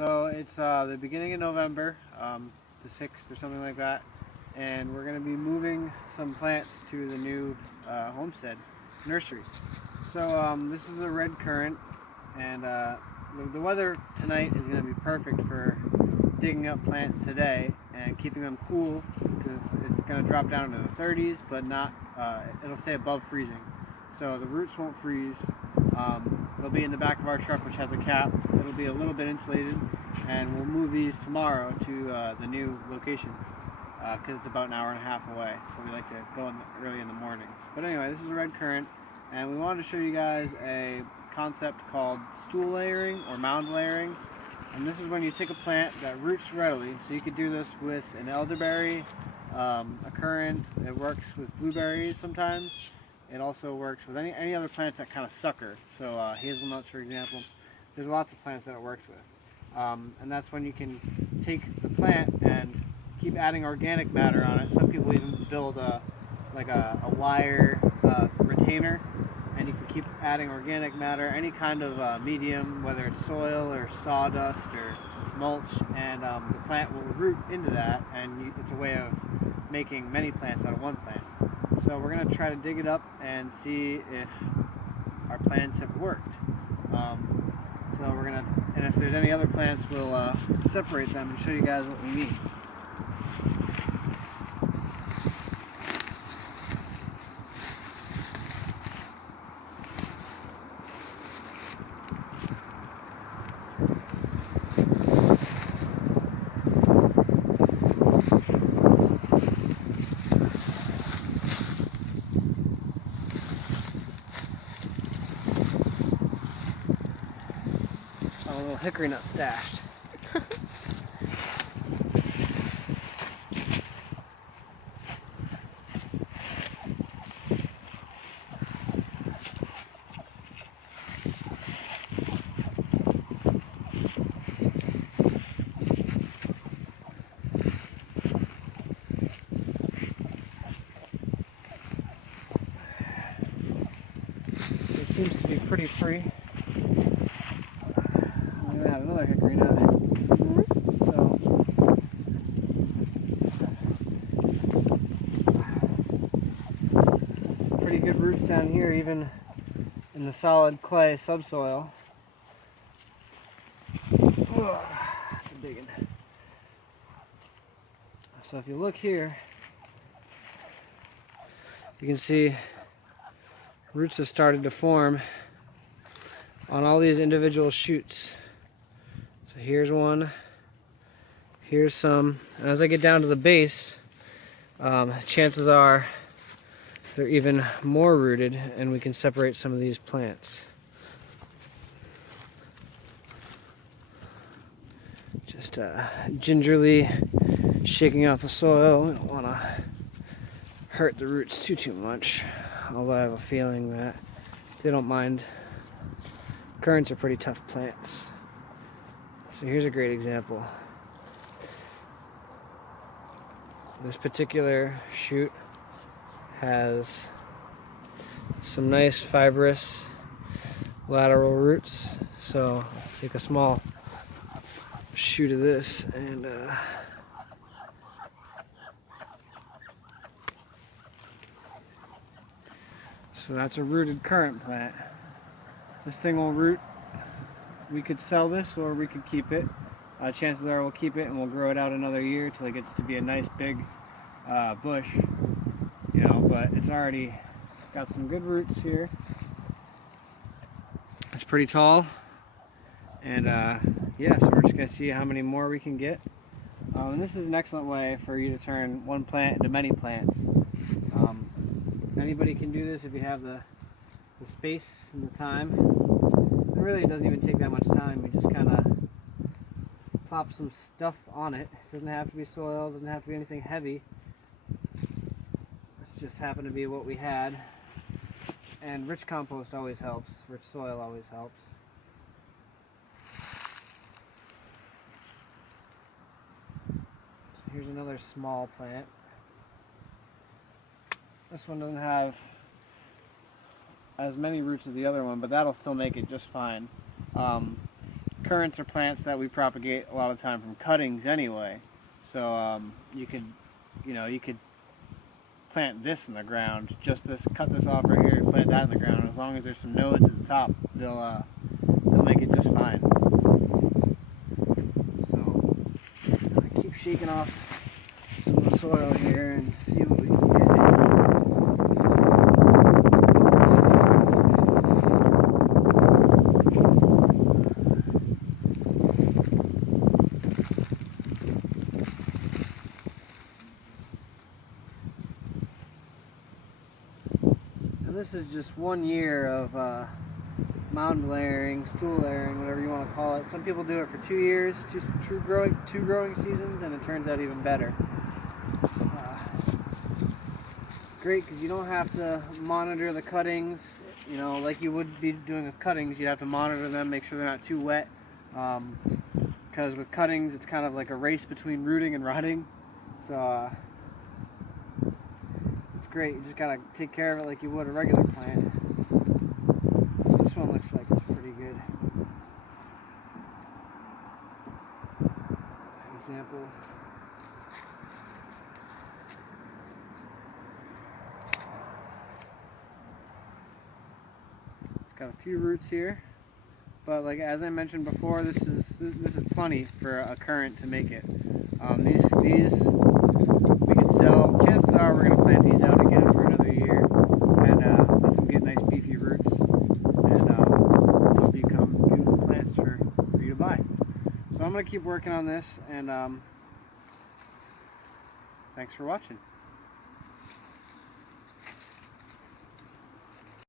So it's the beginning of November, the 6th or something like that, and we're going to be moving some plants to the new Homestead nursery. So this is a red currant, and the weather tonight is going to be perfect for digging up plants today and keeping them cool, because it's going to drop down to the 30s, but not it'll stay above freezing. So the roots won't freeze. They'll be in the back of our truck, which has a cap. It'll be a little bit insulated, and we'll move these tomorrow to the new location, because it's about an hour and a half away. So we like to go early in the mornings. But anyway, this is a red currant, and we wanted to show you guys a concept called stool layering or mound layering. And this is when you take a plant that roots readily. So you could do this with an elderberry, a currant. It works with blueberries sometimes. It also works with any other plants that kind of sucker. So hazelnuts, for example. There's lots of plants that it works with. And that's when you can take the plant and keep adding organic matter on it. Some people even build like a wire retainer, and you can keep adding organic matter, any kind of medium, whether it's soil or sawdust or mulch, and the plant will root into that, and it's a way of making many plants out of one plant. So we're going to try to dig it up and see if our plans have worked. So we're going to, and if there's any other plants, we'll separate them and show you guys what we mean. A little hickory nut stashed. It seems to be pretty free. Another hickory nut. So pretty good roots down here, even in the solid clay subsoil. That's a big one. So if you look here, you can see roots have started to form on all these individual shoots. So here's one, here's some, and as I get down to the base, chances are they're even more rooted, and we can separate some of these plants. Just gingerly shaking off the soil. We don't want to hurt the roots too much, although I have a feeling that they don't mind. Currants are pretty tough plants. So here's a great example. This particular shoot has some nice fibrous lateral roots. So I'll take a small shoot of this and so that's a rooted currant plant. This thing will root. We could sell this, or we could keep it. Chances are we'll keep it and we'll grow it out another year till it gets to be a nice big bush, you know, but it's already got some good roots here. It's pretty tall, and yeah, so we're just gonna see how many more we can get. And this is an excellent way for you to turn one plant into many plants. Anybody can do this if you have the space and the time. And really, it doesn't even take that much time. You just kind of plop some stuff on it. It doesn't have to be soil, it doesn't have to be anything heavy. This just happened to be what we had. And rich compost always helps. Rich soil always helps. Here's another small plant. This one doesn't have as many roots as the other one, but that'll still make it just fine. currants are plants that we propagate a lot of time from cuttings anyway. So you could plant this in the ground, just this, cut this off right here, plant that in the ground. As long as there's some nodes at the top, they'll make it just fine. So I keep shaking off some of the soil here and see what we can get. And this is just 1 year of mound layering, stool layering, whatever you want to call it. Some people do it for 2 years, two growing seasons, and it turns out even better. It's great because you don't have to monitor the cuttings, you know, like you would be doing with cuttings. You have to monitor them, make sure they're not too wet. Because with cuttings, it's kind of like a race between rooting and rotting. So it's great. You just gotta take care of it like you would a regular plant. This one looks like it's pretty good. Example. It's got a few roots here, but like as I mentioned before, this is plenty for a currant to make it. These we could sell. Chances are we're gonna plant these out again for another year and let them get nice beefy roots. They'll become beautiful plants for you to buy. So I'm going to keep working on this, and thanks for watching.